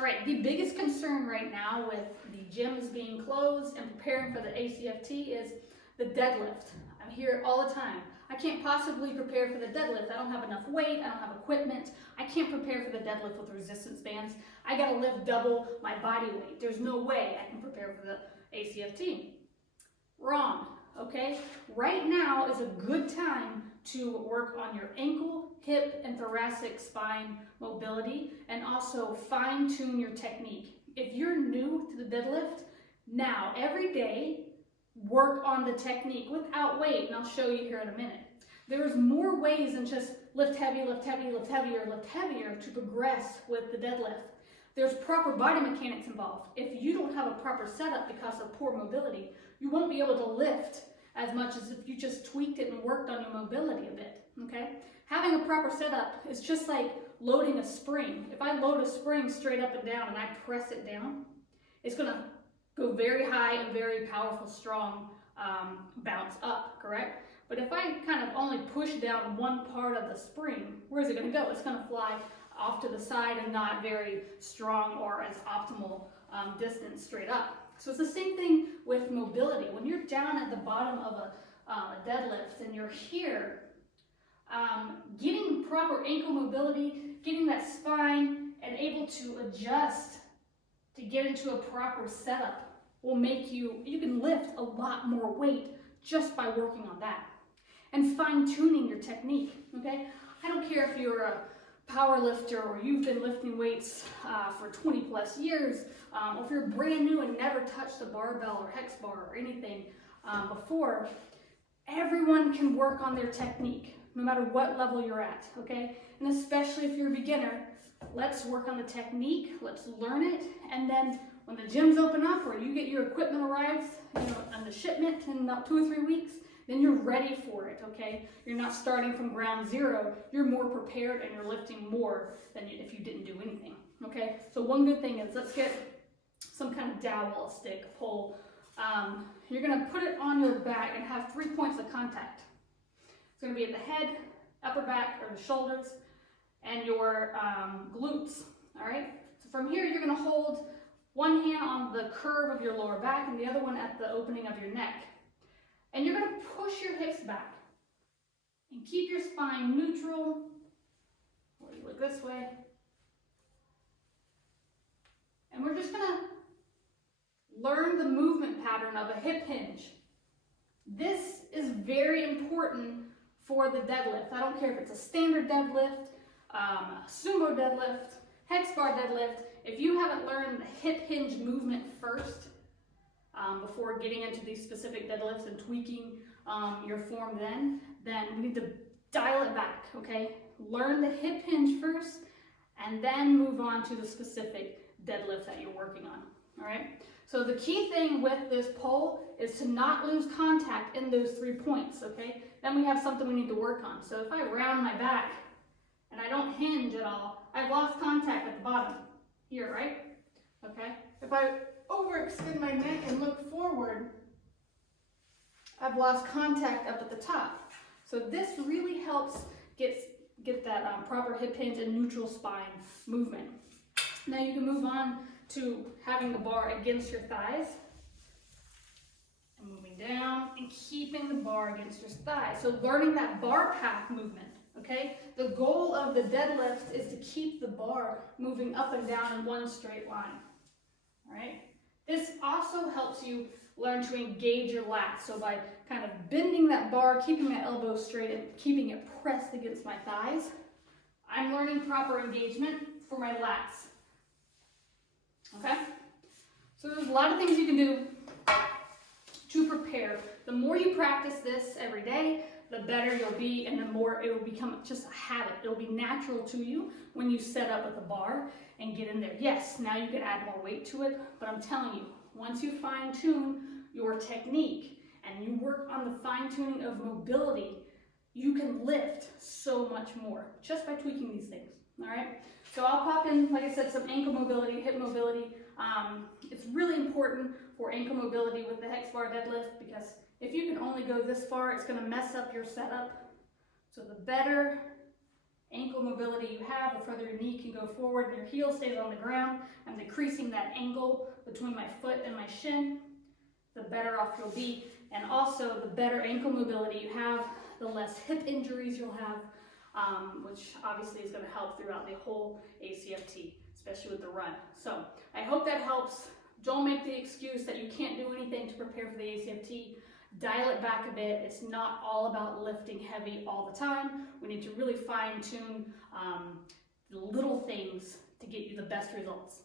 All right, the biggest concern right now with the gyms being closed and preparing for the ACFT is the deadlift. I hear it all the time. I can't possibly prepare for the deadlift. I don't have enough weight, I don't have equipment. I can't prepare for the deadlift with resistance bands. I gotta lift double my body weight. There's no way I can prepare for the ACFT. Wrong, okay? Right now is a good time to work on your ankle, hip, and thoracic spine mobility, and also fine-tune your technique. If you're new to the deadlift, now every day work on the technique without weight, and I'll show you here in a minute. There's more ways than just lift heavy, lift heavy, lift heavier, lift heavier to progress with the deadlift. There's proper body mechanics involved. If you don't have a proper setup because of poor mobility, you won't be able to lift as much as if you just tweaked it and worked on your mobility a bit, okay? Having a proper setup is just like loading a spring. If I load a spring straight up and down and I press it down, it's gonna go very high and very powerful, strong bounce up, correct? But if I kind of only push down one part of the spring, where's it gonna go? It's gonna fly off to the side and not very strong or as optimal distance straight up. So it's the same thing with mobility. When you're down at the bottom of a deadlift and you're here, getting proper ankle mobility, getting that spine and able to adjust to get into a proper setup will make you can lift a lot more weight just by working on that. And fine-tuning your technique, okay? I don't care if you're a power lifter or you've been lifting weights for 20 plus years, or if you're brand new and never touched a barbell or hex bar or anything before, everyone can work on their technique, no matter what level you're at, okay? And especially if you're a beginner, let's work on the technique, let's learn it, and then when the gyms open up or you get your equipment arrives, on the shipment in about 2 or 3 weeks, then you're ready for it, okay? You're not starting from ground zero, you're more prepared and you're lifting more than if you didn't do anything, okay? So one good thing is, let's get some kind of dowel, a stick, pole. You're gonna put it on your back and have 3 points of contact. It's gonna be at the head, upper back, or the shoulders, and your glutes, all right? So from here, you're gonna hold one hand on the curve of your lower back and the other one at the opening of your neck. And you're gonna push your hips back and keep your spine neutral, or you look this way. And we're just gonna learn the movement pattern of a hip hinge. This is very important for the deadlift. I don't care if it's a standard deadlift, a sumo deadlift, hex bar deadlift. If you haven't learned the hip hinge movement first, before getting into these specific deadlifts and tweaking your form then we need to dial it back, okay? Learn the hip hinge first and then move on to the specific deadlift that you're working on, all right? So the key thing with this pole is to not lose contact in those 3 points, okay? Then we have something we need to work on. So if I round my back and I don't hinge at all, I've lost contact at the bottom here, right? Okay? If I overextend my neck and look forward, I've lost contact up at the top. So this really helps get that proper hip hinge and neutral spine movement. Now you can move on to having the bar against your thighs and moving down and keeping the bar against your thighs. So learning that bar path movement, okay? The goal of the deadlift is to keep the bar moving up and down in one straight line, all right? This also helps you learn to engage your lats. So by kind of bending that bar, keeping my elbow straight and keeping it pressed against my thighs, I'm learning proper engagement for my lats. Okay? So there's a lot of things you can do to prepare. The more you practice this every day, the better you'll be, and the more it will become just a habit. It'll be natural to you when you set up with the bar and get in there. Yes, now you can add more weight to it, but I'm telling you, once you fine-tune your technique and you work on the fine-tuning of mobility, you can lift so much more just by tweaking these things, all right? So I'll pop in, like I said, some ankle mobility, hip mobility. It's really important for ankle mobility with the hex bar deadlift, because if you can only go this far, it's gonna mess up your setup. So the better ankle mobility you have, the further your knee can go forward and your heel stays on the ground. I'm decreasing that angle between my foot and my shin, the better off you'll be. And also, the better ankle mobility you have, the less hip injuries you'll have, which obviously is going to help throughout the whole ACFT, especially with the run. So I hope that helps. Don't make the excuse that you can't do anything to prepare for the ACFT. Dial it back a bit. It's not all about lifting heavy all the time. We need to really fine tune the little things to get you the best results.